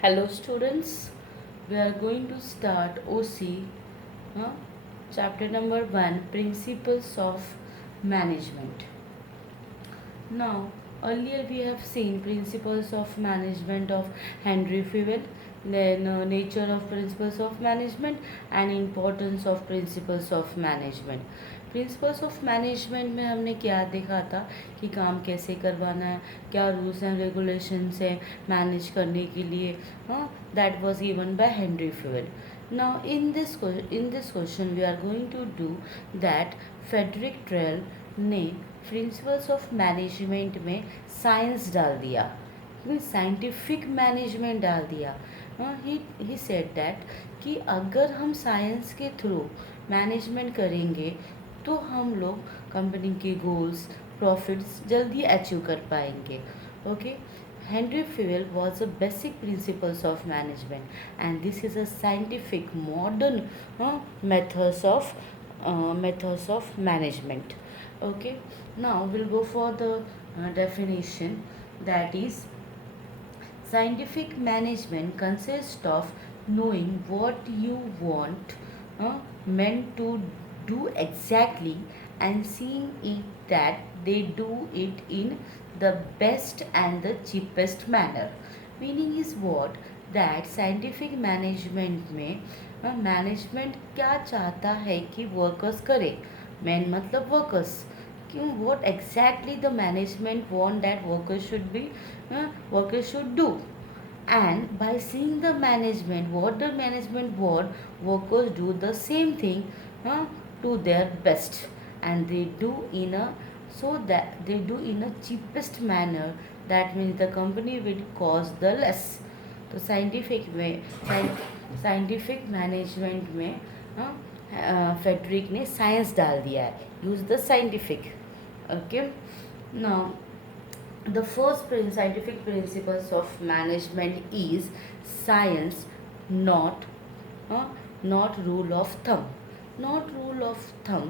Hello students, we are going to start OC, uh, chapter number 1, Principles of Management. Now, earlier we have seen Principles of Management of Henry Fewell, then nature of Principles of Management and importance of Principles of Management. Principles of management में हमने क्या देखा था कि काम कैसे करवाना है, क्या रूल्स एंड रेगुलेशंस है मैनेज करने के लिए. That was given by Henri Fayol. Now in this question we are going to do that Frederick Taylor ने प्रिंसिपल्स ऑफ मैनेजमेंट में साइंस डाल दिया, साइंटिफिक मैनेजमेंट डाल दिया. ही सेड दैट कि अगर हम साइंस के थ्रू मैनेजमेंट करेंगे तो हम लोग कंपनी के गोल्स प्रॉफिट्स जल्दी अचीव कर पाएंगे. Okay. Henry Fewell was the basic principles of management, and this is a scientific modern methods of management. Okay. Now we'll go for the definition. That is, scientific management consists of knowing what you want meant to do exactly and seeing it that they do it in the best and the cheapest manner. Meaning is what? That scientific management में management क्या चाहता है कि workers करे. Man मतलब workers. क्यों? what exactly the management want that workers should do, and by seeing the management what the management want workers do the same thing to their best, and they do in a cheapest manner. That means the company will cost the less. तो scientific management में Frederick ने science डाल दिया है. Use the scientific. Okay. Now the first scientific principles of management is science, not not rule of thumb. Not rule of thumb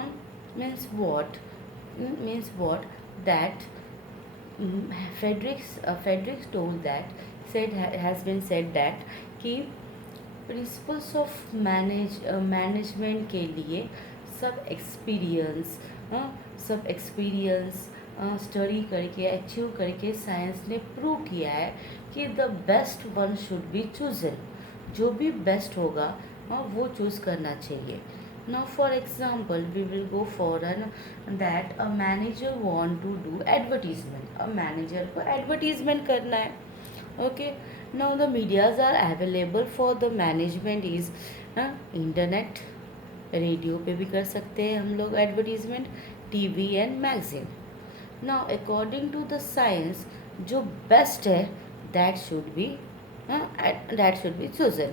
uh, means what? Means what? That Fredericks told that has been said that कि principles of management के लिए सब experience study करके achieve करके science ने prove किया है कि the best one should be chosen. जो भी बेस्ट होगा वो चूज़ करना चाहिए. Now for example we will go for that a manager want to do advertisement. A manager को एडवर्टीजमेंट करना है. Okay. Now the medias are available for the management is internet. Radio पे भी कर सकते हैं हम लोग advertisement, TV and magazine. Now according to the science जो बेस्ट है that should be chosen.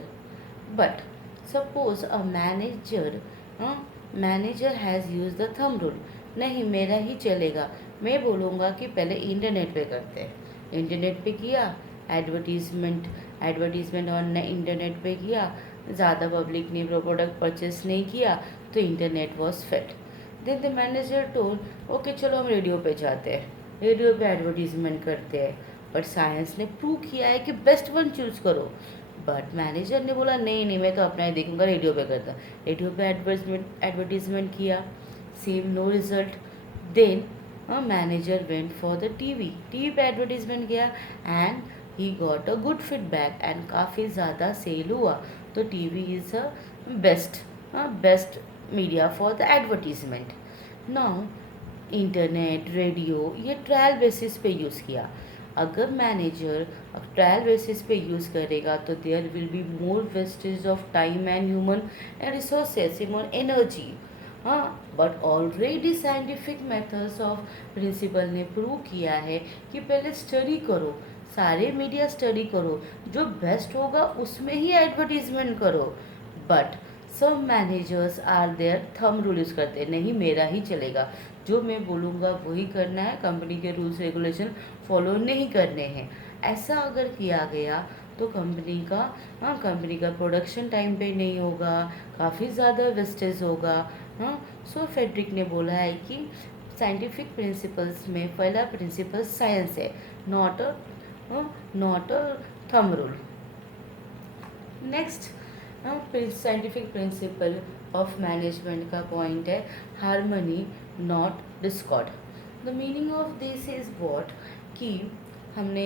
But suppose a manager has use the thumb rule. नहीं, मेरा ही चलेगा. मैं बोलूँगा कि पहले इंटरनेट पे करते हैं. इंटरनेट पे किया एडवर्टीजमेंट ऑन इंटरनेट पे किया. ज़्यादा पब्लिक ने प्रोडक्ट परचेस नहीं किया तो internet was fade. Then the manager told okay चलो हम रेडियो पे जाते हैं, रेडियो पे एडवर्टीजमेंट करते हैं. बट साइंस ने प्रूव किया है कि बेस्ट वन चूज़ करो. बट मैनेजर ने बोला नहीं नहीं, मैं तो अपना ही देखूंगा, रेडियो पे करता. रेडियो पे एडवर्टीजमेंट किया, same no result. Then manager went for the TV पे एडवर्टीजमेंट किया and he got a good feedback and काफ़ी ज़्यादा सेल हुआ. तो TV is a best media for the advertisement. Now internet radio ये trial basis पे use किया. अगर मैनेजर ट्रायल बेसिस पे यूज़ करेगा तो there will be more wastage of time and human resources, human energy. But already scientific methods of principal ने prove किया है कि पहले स्टडी करो, सारे मीडिया स्टडी करो, जो बेस्ट होगा उसमें ही एडवर्टीजमेंट करो. बट सब managers are their thumb rule use करते हैं. नहीं, मेरा ही चलेगा, जो मैं बोलूँगा वही करना है, कंपनी के रूल्स रेगुलेशन फॉलो नहीं करने हैं. ऐसा अगर किया गया तो कंपनी का प्रोडक्शन टाइम पे नहीं होगा, काफ़ी ज़्यादा वेस्टेज होगा. सो फेडरिक ने बोला है कि साइंटिफिक प्रिंसिपल्स में पहला प्रिंसिपल साइंस है, not a thumb rule. Next scientific principle of management का पॉइंट है harmony not discord. The meaning of this is what कि हमने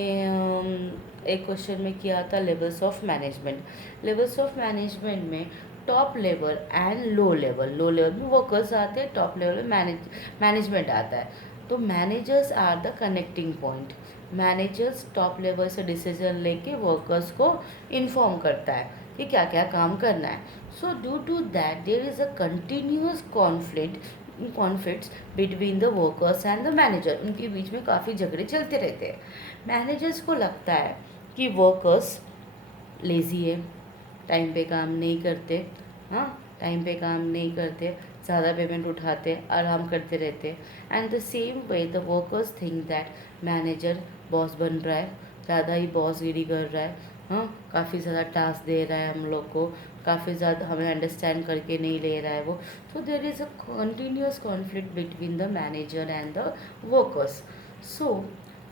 एक क्वेश्चन में किया था levels of management. Levels of management में top level and low level में वर्कर्स आते हैं, टॉप लेवल में मैनेजमेंट आता है। तो managers are the connecting point. Managers top level से डिसीजन लेके वर्कर्स को इन्फॉर्म करता है कि क्या क्या काम करना है। So due to that there is a continuous conflicts between the workers and the manager. उनके बीच में काफ़ी झगड़े चलते रहते हैं। मैनेजर्स को लगता है कि वर्कर्स लेज़ी है, टाइम पे काम नहीं करते, हाँ टाइम पे काम नहीं करते, ज़्यादा पेमेंट उठाते, आराम करते रहते। And the same way the workers think that manager boss बन रहा है, ज़्यादा ही बॉसगिरी कर रहा है, हाँ काफ़ी ज़्यादा टास्क दे रहा है हम लोग को, काफ़ी ज़्यादा हमें अंडरस्टैंड करके नहीं ले रहा है वो। So there is a continuous conflict between the manager and the workers. So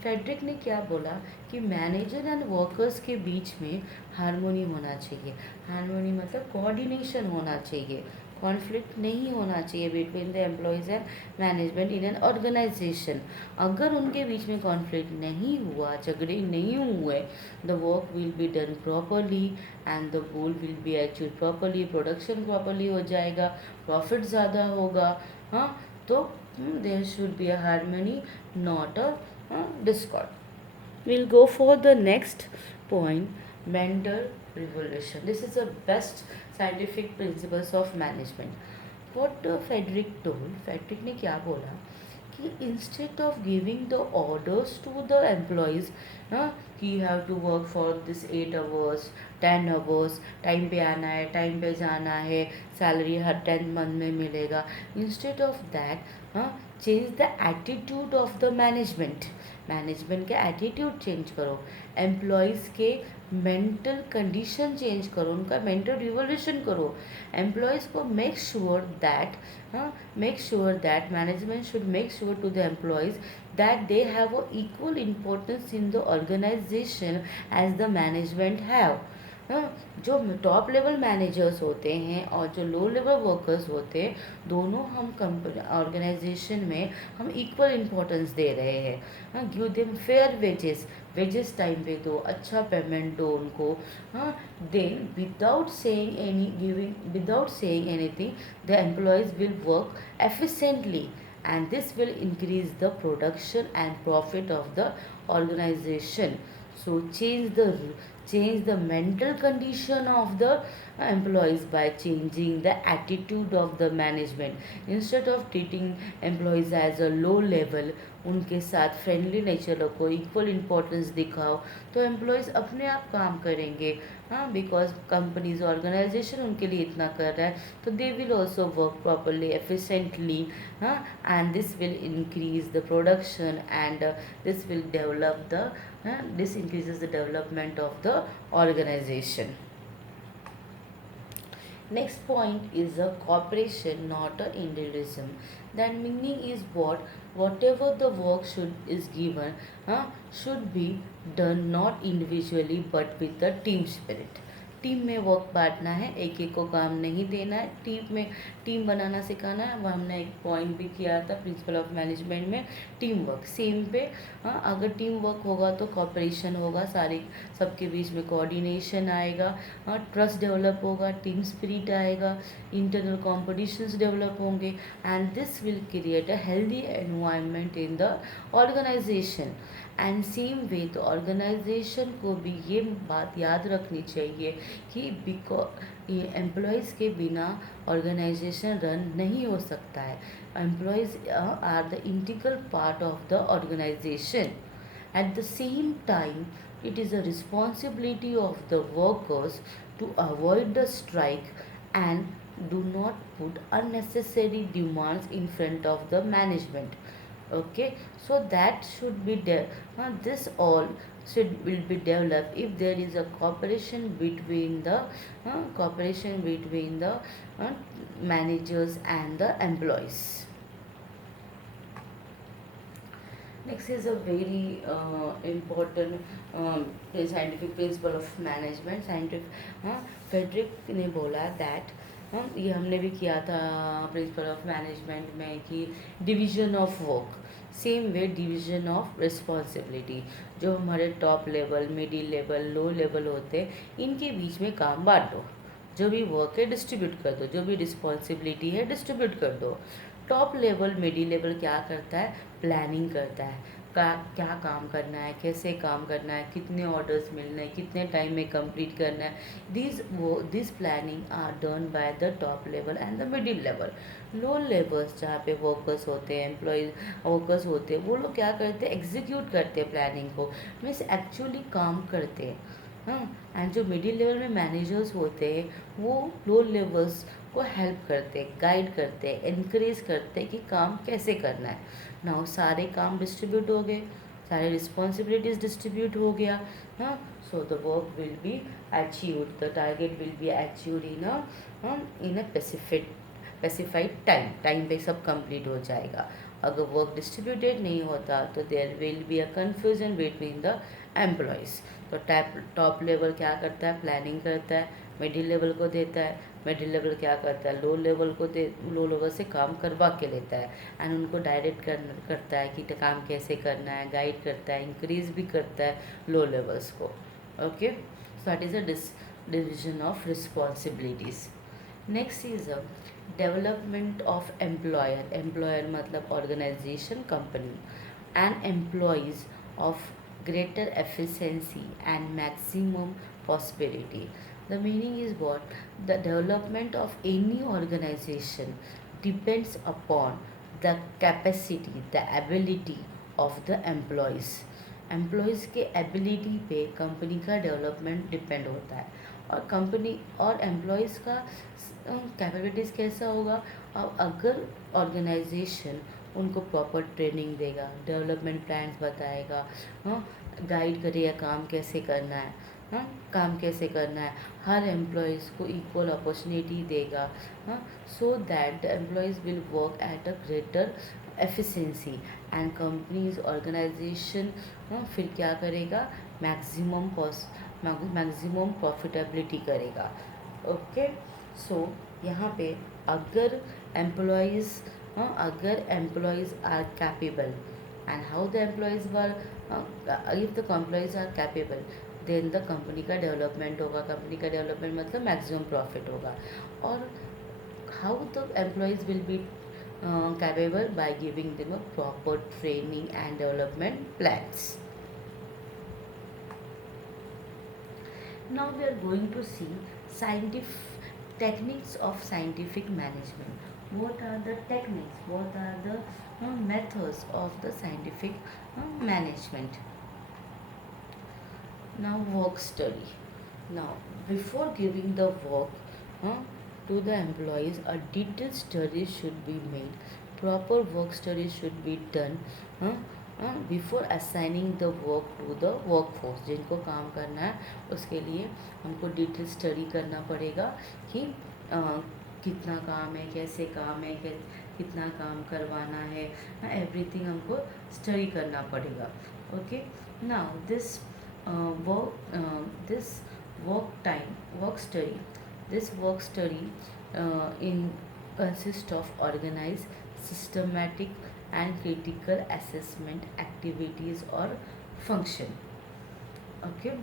Frederick ने क्या बोला कि मैनेजर एंड वर्कर्स के बीच में हारमोनी होना चाहिए। हारमोनी मतलब कोऑर्डिनेशन होना चाहिए, कॉन्फ्लिक्ट नहीं होना चाहिए between the employees and management in an organisation. अगर उनके बीच में कॉन्फ्लिक्ट नहीं हुआ, झगड़े नहीं हुए, the work will be done properly and the goal will be achieve properly, production properly हो जाएगा, प्रॉफिट ज़्यादा होगा। हाँ तो there should be a harmony not a discord. We'll go for the next point, mental revolution. This is the best scientific principles of management. What Frederick ने क्या बोला कि instead of giving the orders to the employees, कि you have to work for this 8 hours 10 hours, time पे आना है, time पे जाना है, सैलरी हर 10th मंथ में मिलेगा। Instead of that change the attitude of the management. Management का एटीट्यूड चेंज करो, एम्प्लॉयज़ के मेंटल कंडीशन चेंज करो, उनका मेंटल रिवोल्यूशन करो। एम्प्लॉयज़ को make sure that management should make sure to the employees that they have a equal importance in the organization as the management have. जो top level managers होते हैं और जो low level workers होते हैं, दोनों हम कंपनी ऑर्गेनाइजेशन में हम इक्वल इम्पोर्टेंस दे रहे हैं। Give them fair wages time पे दो, अच्छा पेमेंट दो उनको। Then without saying anything the employees will work efficiently and this will increase the production and profit of the organization. So change the mental condition of the employees by changing the attitude of the management. Instead of treating employees as a low level, उनके साथ friendly nature रखो, equal importance दिखाओ, तो employees अपने आप काम करेंगे। हाँ बिकॉज कंपनीज ऑर्गेनाइजेशन उनके लिए इतना कर रहा है, तो they will also work properly efficiently. हाँ and this will increase the production and this increases the development of the organization. Next point is a cooperation, not a individualism. That meaning is whatever the work is given should be done not individually but with the team spirit. Team में work बांटना है, एक एक को काम नहीं देना है, टीम बनाना सिखाना है। वो हमने एक पॉइंट भी किया था प्रिंसिपल ऑफ मैनेजमेंट में, टीम वर्क सेम पे। अगर टीम वर्क होगा तो कॉपरेशन होगा, सबके बीच में कोऑर्डिनेशन आएगा, ट्रस्ट डेवलप होगा, टीम स्पिरिट आएगा, इंटरनल कॉम्पिटिशन्स डेवलप होंगे and this will create a healthy environment in the organisation. And same way तो ऑर्गेनाइजेशन को भी ये बात याद रखनी चाहिए कि एम्प्लॉयज़ के बिना ऑर्गेनाइजेशन रन नहीं हो सकता है। Employees are the integral part of the organisation. At the same time it is a responsibility of the workers to avoid the strike and do not put unnecessary demands in front of the management. Okay, so that should be there. This all will be developed if there is a cooperation between the managers and the employees. Next is a very important scientific principle of management. Scientific हाँ, Frederick ने बोला that ये हमने भी किया था principal of management में कि division of work, same way division of responsibility. जो हमारे top level, middle level, low level होते हैं, इनके बीच में काम बांट दो। जो भी वर्क है डिस्ट्रीब्यूट कर दो, जो भी रिस्पॉन्सिबिलिटी है डिस्ट्रीब्यूट कर दो। टॉप लेवल, मिडिल लेवल क्या करता है? प्लानिंग करता है। क्या काम करना है, कैसे काम करना है, कितने ऑर्डर्स मिलने हैं, कितने टाइम में कंप्लीट करना है। This planning are done by the top level and the middle level. Low levels जहाँ पे वर्कर्स होते हैं, एम्प्लॉयज वर्कर्स होते हैं, वो लोग क्या करते हैं? एग्जीक्यूट करते हैं प्लानिंग को, मीन्स एक्चुअली काम करते हैं। हाँ, एंड जो मिडिल लेवल में मैनेजर्स होते हैं, वो लो लेवल्स को हेल्प करते हैं, गाइड करते हैं, इनक्रेज करते हैं कि काम कैसे करना है। नाउ सारे काम डिस्ट्रीब्यूट हो गए, सारे रिस्पॉन्सिबिलिटीज डिस्ट्रीब्यूट हो गया। हाँ, so the work will be achieved, the target will be achieved in a specified time पे सब कंप्लीट हो जाएगा। अगर वर्क डिस्ट्रीब्यूटेड नहीं होता तो there will be a confusion between the employees. तो टॉप लेवल क्या करता है? प्लानिंग करता है, मिडिल लेवल को देता है, मिडिल लेवल क्या करता है? लो लेवल से काम करवा के लेता है, एंड उनको डायरेक्ट करता है कि काम कैसे करना है, गाइड करता है, इंक्रीज भी करता है लो लेवल्स को। Okay, so that is a division of responsibilities. Next is a development of employer. Employer मतलब organisation, company, and employees of greater efficiency and maximum prosperity. The meaning is what? The development of any organization depends upon the capacity, the ability of the employees. Employees के ability पे company का development depend होता है। और company और employees का capabilities कैसा होगा? अब अगर ऑर्गेनाइजेशन उनको प्रॉपर ट्रेनिंग देगा, डेवलपमेंट प्लान्स बताएगा, हाँ, गाइड करेगा काम कैसे करना है, हाँ, काम कैसे करना है, हर एम्प्लॉयज़ को इक्वल अपॉर्चुनिटी देगा, हाँ, so that the employees will work at a greater efficiency and companies organisation फिर क्या करेगा? मैक्सिमम प्रॉफिटेबिलिटी करेगा। ओके, सो यहाँ पे अगर employees are capable, and how the employees were, if the employees are capable, then the company का development होगा। Company का डेवलपमेंट मतलब मैक्सिमम प्रॉफिट होगा। और how the employees will be capable? By giving them a proper training and development plans. Now we are going to see scientific techniques of scientific management. What are the techniques? What are the methods of the scientific management? Now work study. Now before giving the work uh, to the employees, a detailed study should be made. Proper work study should be done before assigning the work to the workforce. जिनको काम करना है उसके लिए हमको detail study करना पड़ेगा कि कितना काम है, कैसे काम है, कितना काम करवाना है, एवरीथिंग हमको स्टडी करना पड़ेगा। Okay, now this work study this work study in consists of organized, systematic and critical assessment activities or function. Okay,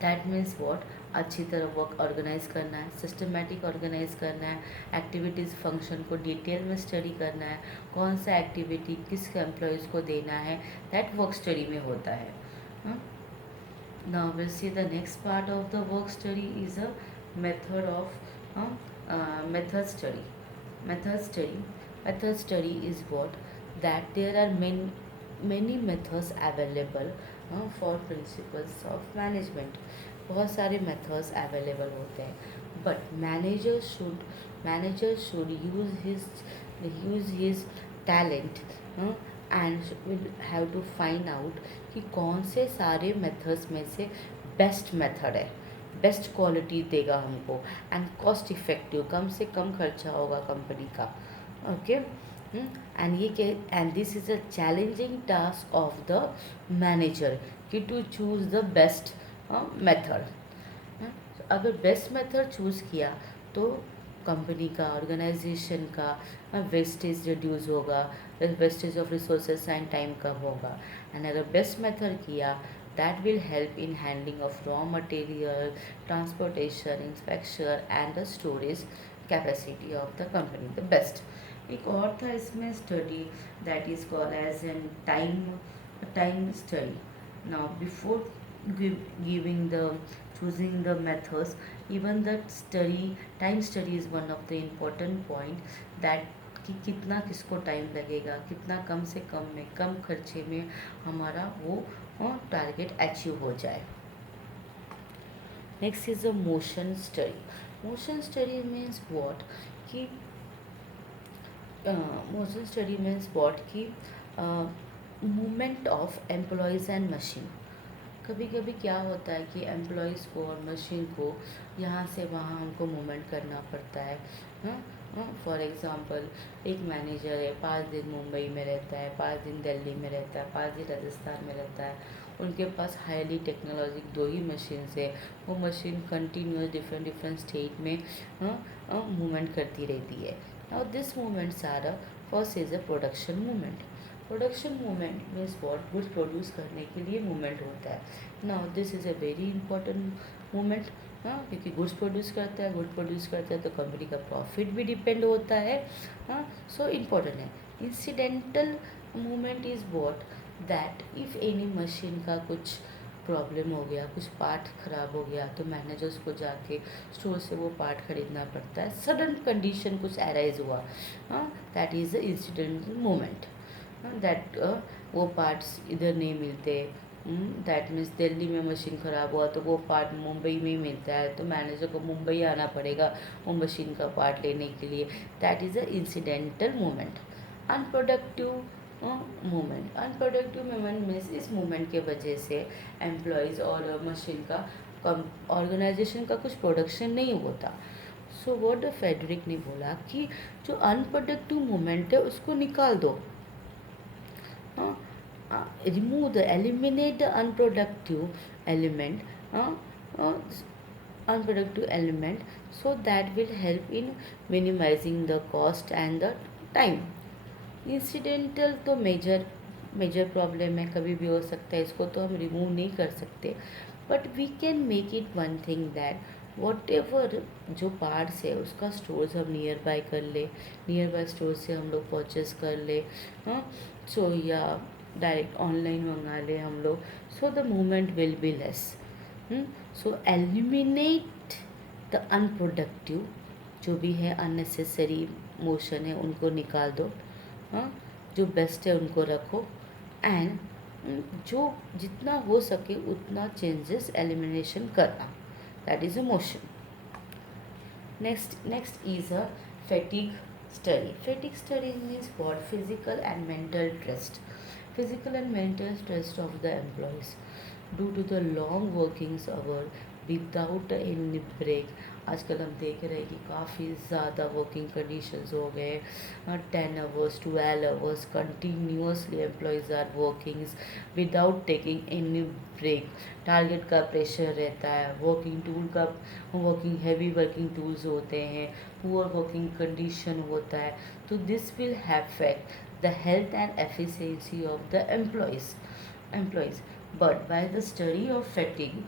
that means what? अच्छी तरह वर्क ऑर्गेनाइज करना है, सिस्टमेटिक ऑर्गेनाइज करना है, एक्टिविटीज़ फंक्शन को डिटेल में स्टडी करना है, कौन सा एक्टिविटी किस एम्प्लॉयज़ को देना है, दैट वर्क स्टडी में होता है। Now we'll see the next part of the work study is a method of method study. Method study is what? That there are many methods available for principles of management. बहुत सारे methods available होते हैं, but manager should use his talent and will have to find out कि कौन से सारे methods में से बेस्ट मेथड है, बेस्ट क्वालिटी देगा हमको, एंड कॉस्ट इफ़ेक्टिव, कम से कम खर्चा होगा कंपनी का। ओके, एंड ये के and this is a challenging task of the manager कि to choose the best method. अगर बेस्ट मेथड चूज़ किया तो कंपनी का, ऑर्गेनाइजेशन का वेस्टेज रिड्यूस होगा, wastage of resources and time कम होगा। एंड अगर बेस्ट मेथड किया that will help in handling of raw material, transportation, inspection and the storage capacity of the company the best. एक और था इसमें study that is called as an time study. Now before giving the choosing the methods, even that study time study is one of the important point that कि कितना किसको time लगेगा, कितना कम से कम में कम खर्चे में हमारा वो टारगेट अचीव हो जाए। Next is a motion study. Motion study means what कि मोशन स्टडी मीन्स व्हाट कि movement of employees and machine. कभी कभी क्या होता है कि एम्प्लॉयज़ को और मशीन को यहाँ से वहाँ उनको मूवमेंट करना पड़ता है। फॉर एग्ज़ाम्पल एक मैनेजर है, 5 दिन मुंबई में रहता है, 5 दिन दिल्ली में रहता है, 5 दिन राजस्थान में रहता है। उनके पास हाईली टेक्नोलॉजिक 2 ही मशीन है। वो machine continuous different different state में मूवमेंट करती रहती है। Now this movements are first is a production movement. Production movement means what goods produce करने के लिए मूवमेंट होता है। Now this is a very important movement, क्योंकि गुड्स प्रोड्यूस करता है तो कंपनी का प्रॉफिट भी डिपेंड होता है। सो इम्पोर्टेंट है। Incidental movement is what that if any machine का कुछ प्रॉब्लम हो गया, कुछ पार्ट ख़राब हो गया, तो मैनेजर्स को जाके स्टोर से वो पार्ट ख़रीदना पड़ता है। सडन कंडीशन कुछ अराइज हुआ, that is the incidental movement. That वो पार्ट्स इधर नहीं मिलते, दैट मीन्स दिल्ली में मशीन ख़राब हुआ तो वो पार्ट मुंबई में ही मिलता है, तो मैनेजर को मुंबई आना पड़ेगा वो मशीन का पार्ट लेने के लिए। That is a incidental movement. Unproductive movement means इस मूवमेंट के वजह से एम्प्लॉयज़ और मशीन का ऑर्गेनाइजेशन का कुछ प्रोडक्शन नहीं होता। सो व्हाट द फेडरिक ने बोला कि जो अनप्रोडक्टिव मूवमेंट है उसको निकाल दो। Eliminate the element uh, uh, unproductive element, so that will help in minimizing the cost and the time. Incidental तो मेजर प्रॉब्लम है, कभी भी हो सकता है, इसको तो हम रिमूव नहीं कर सकते, but we can make it one thing that whatever जो पार्ट्स है उसका स्टोर्स हम नियर बाय कर ले, नियर बाय स्टोर से हम लोग परचेस कर ले, सो या डायरेक्ट ऑनलाइन मंगा ले हम लोग, so the movement will be less. So eliminate the unproductive, जो भी है अननेसेसरी मोशन है उनको निकाल दो, जो बेस्ट है उनको रखो, एंड जो जितना हो सके उतना चेंजेस एलिमिनेशन करना, that is a motion. Next is a fatigue study. Fatigue study means what? Physical and mental stress of the employees due to the long working hour without any break. आजकल हम देख रहे हैं कि काफ़ी ज़्यादा working conditions हो गए, 10 hours 12 hours continuously employees are working without taking any break. Target का प्रेशर रहता है, वर्किंग हैवी वर्किंग टूल्स होते हैं, पुअर वर्किंग कंडीशन होता है, तो this will affect the health and efficiency of the employees. But by the study of fatigue,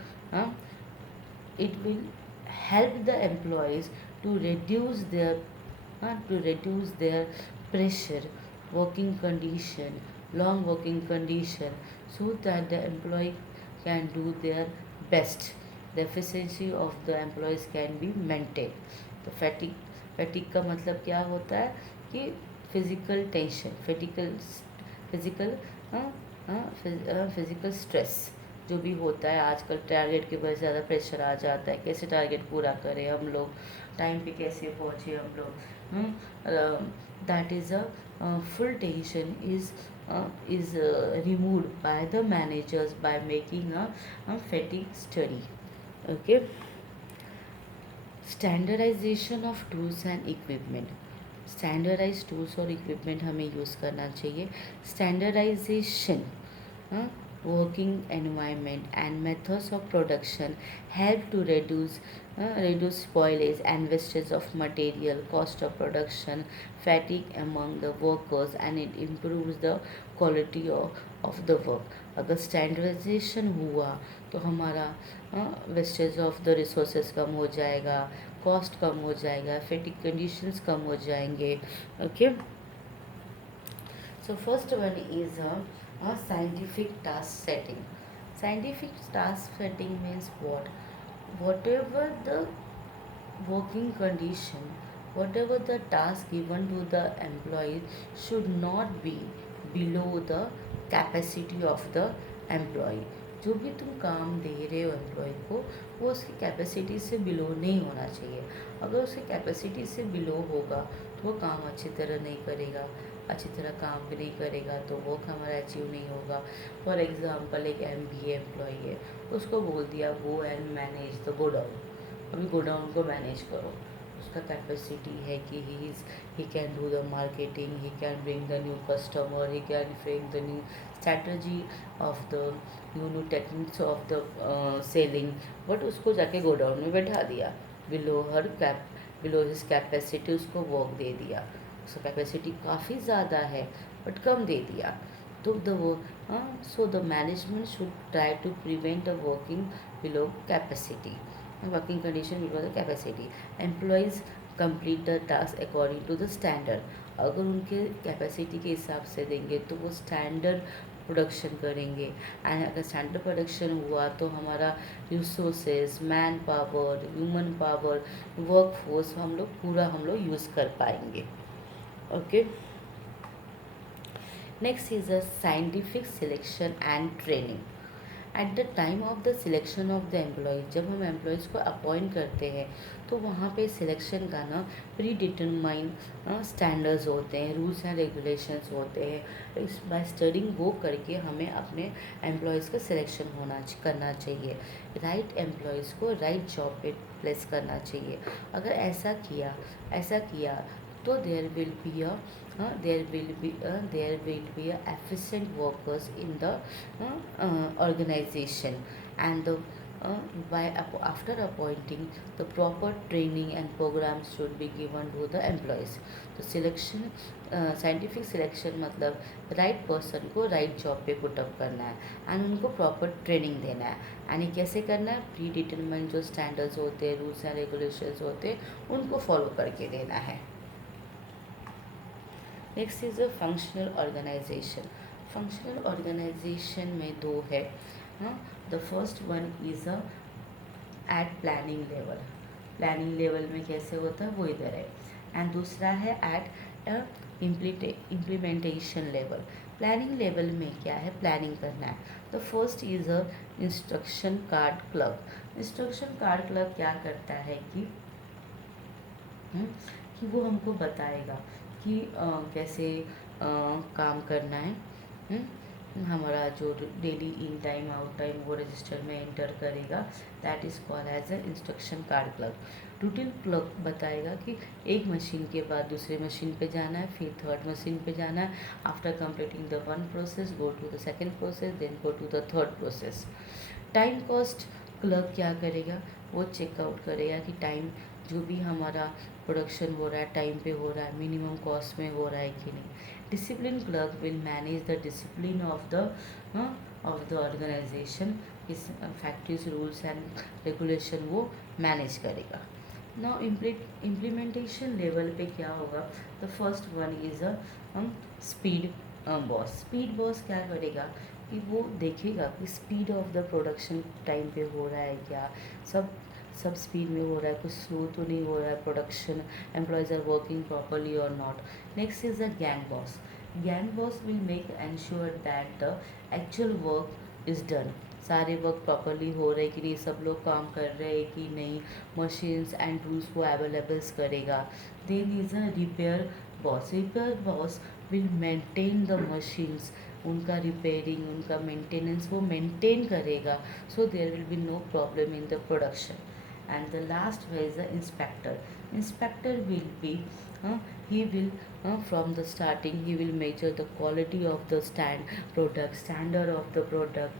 it will help the employees to reduce their pressure, working condition, long working condition, so that the employee can do their best. The efficiency of the employees can be maintained. तो फैटिक का मतलब क्या होता है कि physical tension, physical stress जो भी होता है। आजकल टारगेट की वजह से ज़्यादा प्रेशर आ जाता है, कैसे टारगेट पूरा करें हम लोग, टाइम पे कैसे पहुँचे हम लोग, that is a full tension is removed by the managers by making a fatigue study. Okay. Standardization of tools and equipment. Standardise tools और इक्विपमेंट हमें यूज़ करना चाहिए. Standardisation, working environment and methods of production help to reduce spoilage and wastage of material, cost of production, fatigue among the workers, and it improves the quality of the work. अगर standardisation हुआ तो हमारा wastage of the resources कम हो जाएगा, cost कम हो जाएगा, फैटिक conditions कम हो जाएंगे. Okay, so first one is a scientific task setting. Scientific task setting means what? Whatever the working condition, whatever the task given to the employee should not be below the capacity of the employee. जो भी तुम काम दे रहे हो employ को, वो उसकी capacity से बिलो नहीं होना चाहिए. अगर उसकी कैपेसिटी से बिलो होगा तो वो काम अच्छी तरह नहीं करेगा, अच्छी तरह काम भी नहीं करेगा तो वो हमारा अचीव नहीं होगा. फॉर एग्ज़ाम्पल एक MBA एम्प्लॉई है, तो उसको बोल दिया go and manage the godown. अभी गोडाउन को मैनेज करो. उसका कैपेसिटी है कि he can do the marketing, he can bring the new customer, he can bring the new strategy of the new techniques of the selling. But उसको जाके godown में बैठा दिया, बिलो हिज कैपेसिटी उसको वर्क दे दिया. उसका कैपेसिटी काफ़ी ज़्यादा है बट कम दे दिया. तो so the management should try to prevent a working below capacity, working condition below the capacity. Employees complete the task according to the standard. अगर उनके कैपेसिटी के हिसाब से देंगे तो वो स्टैंडर्ड प्रोडक्शन करेंगे. एंड अगर स्टैंडर्ड प्रोडक्शन हुआ तो हमारा resources, manpower, human power, workforce हम लोग यूज़ कर पाएंगे. Okay, next is a scientific selection and training. At the time of the selection of the employee, जब हम एम्प्लॉयज़ को अपॉइंट करते हैं तो वहाँ पे सिलेक्शन का ना प्री डिटरमाइन स्टैंडर्ड्स होते हैं, रूल्स एंड रेगुलेशंस होते हैं. इस बाय स्टडिंग वो करके हमें अपने एम्प्लॉयज़ का सिलेक्शन करना चाहिए. राइट एम्प्लॉयज़ को राइट जॉब पे प्लेस करना चाहिए. अगर ऐसा किया तो there will be a efficient workers in the organization. And after appointing, the proper training and programs should be given to the employees. तो सिलेक्शन, साइंटिफिक सिलेक्शन मतलब राइट पर्सन को राइट जॉब पे पुटअप करना है and उनको proper training देना है. And ये कैसे करना है? प्री डिटरमाइन जो स्टैंडर्ड्स होते हैं, रूल्स एंड रेगुलेशंस होते हैं, उनको फॉलो करके देना है. Next is a functional organisation. Functional organisation में दो है. The first one is a at planning level. Planning level में कैसे होता है वो इधर है. एंड दूसरा है at implementation level. Planning level में क्या है? प्लानिंग करना है. The first is a instruction card club. Instruction card club क्या करता है कि वो हमको बताएगा कि कैसे काम करना है. हमारा जो daily in time out time वो रजिस्टर में एंटर करेगा. That is called as a instruction card clerk. Routine clerk बताएगा कि एक मशीन के बाद दूसरे मशीन पे जाना है, फिर थर्ड मशीन पे जाना है. After completing the one process go to the second process, then go to the third process. Time cost clerk क्या करेगा? वो चेकआउट करेगा कि टाइम जो भी हमारा प्रोडक्शन हो रहा है टाइम पे हो रहा है, मिनिमम कॉस्ट में हो रहा है कि नहीं. Discipline clerk will manage the discipline of the organisation. इस फैक्ट्रीज रूल्स एंड रेगुलेशन वो मैनेज करेगा. नाउ इम्प्लीमेंटेशन लेवल पे क्या होगा? The first one is a speed boss. Speed boss क्या करेगा कि वो देखेगा कि speed of the production time पे हो रहा है क्या, सब स्पीड में हो रहा है, कुछ स्लो तो नहीं हो रहा है production, employees are working properly और not. Next is the gang boss. Gang boss will make ensure that the actual work is done. सारे वर्क प्रॉपरली हो रहे कि नहीं, सब लोग काम कर रहे हैं कि नहीं, मशीन्स एंड टूल्स वो अवेलेबल्स करेगा. Then is a repair boss. Repair boss will maintain the machines. उनका रिपेयरिंग, उनका मेंटेनेंस वो मेंटेन करेगा. So there will be no problem in the production. And the last one is the inspector. Inspector will be he will from the starting he will measure the quality of the standard of the product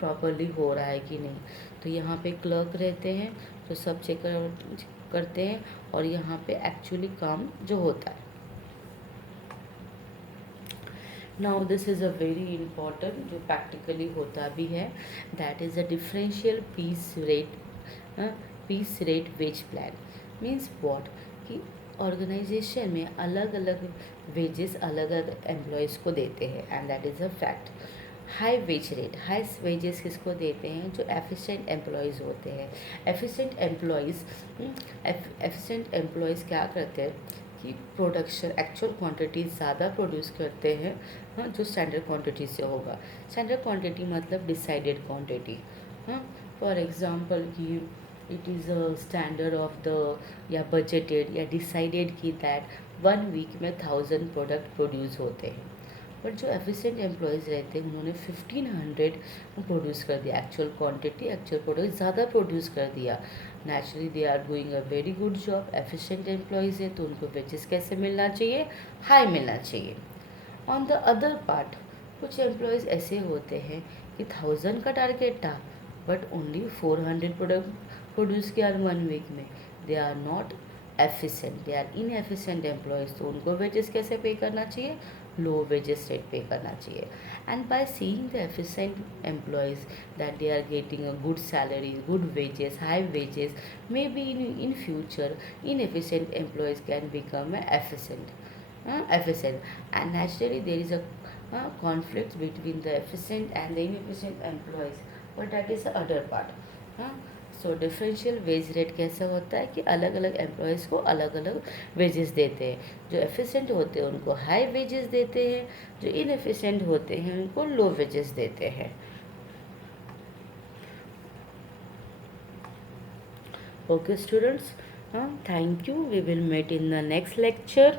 properly हो रहा है कि नहीं. तो यहाँ पे clerk रहते हैं तो सब चेक करते हैं और यहाँ पे एक्चुअली काम जो होता है. Now this is a very important जो प्रैक्टिकली होता भी है, that is a differential piece rate wage plan. Means what कि ऑर्गेनाइजेशन में अलग अलग वेजेस अलग अलग एम्प्लॉयज़ को देते हैं and that is a fact. High wages किसको देते हैं? जो एफिशिएंट एम्प्लॉयज़ होते हैं. एफिशिएंट एम्प्लॉयज़ क्या करते हैं कि प्रोडक्शन एक्चुअल क्वांटिटी ज़्यादा प्रोड्यूस करते हैं जो स्टैंडर्ड क्वांटिटी से होगा. स्टैंडर्ड क्वांटिटी मतलब डिसाइडेड क्वांटिटी. फॉर एग्जांपल कि it is a standard of the या बजटेड या डिसाइडेड की दैट 1 वीक में 1000 प्रोडक्ट प्रोड्यूस होते हैं. बट जो एफिशिएंट एम्प्लॉयज़ रहते हैं उन्होंने 1500 प्रोड्यूस कर दिया. एक्चुअल क्वांटिटी एक्चुअल प्रोडक्ट ज़्यादा प्रोड्यूस कर दिया. Naturally they are doing a very good job. Efficient employees है तो उनको वेजेस कैसे मिलना चाहिए? हाई मिलना चाहिए. ऑन द अदर पार्ट कुछ एम्प्लॉयज़ ऐसे होते हैं कि 1000 का टारगेट था बट ओनली 400 प्रोडक्ट प्रोड्यूस किया 1 वीक में. They are not efficient, they are inefficient employees. तो उनको वेजेस कैसे पे करना चाहिए? लो वेजेस रेट पे करना चाहिए. And by seeing the efficient employees that they are getting a good salary, good wages, high wages, may be in future inefficient employees can become efficient. And naturally there is a conflict between the efficient and the inefficient employees, but that is the other part. So differential wage rate कैसे होता है कि अलग अलग employees को अलग अलग wages देते हैं. जो एफिशिएंट होते हैं उनको हाई वेजेस देते हैं, जो इनएफिशिएंट होते हैं उनको लो वेजेस देते हैं. Okay students, thank you. We will meet in the next lecture.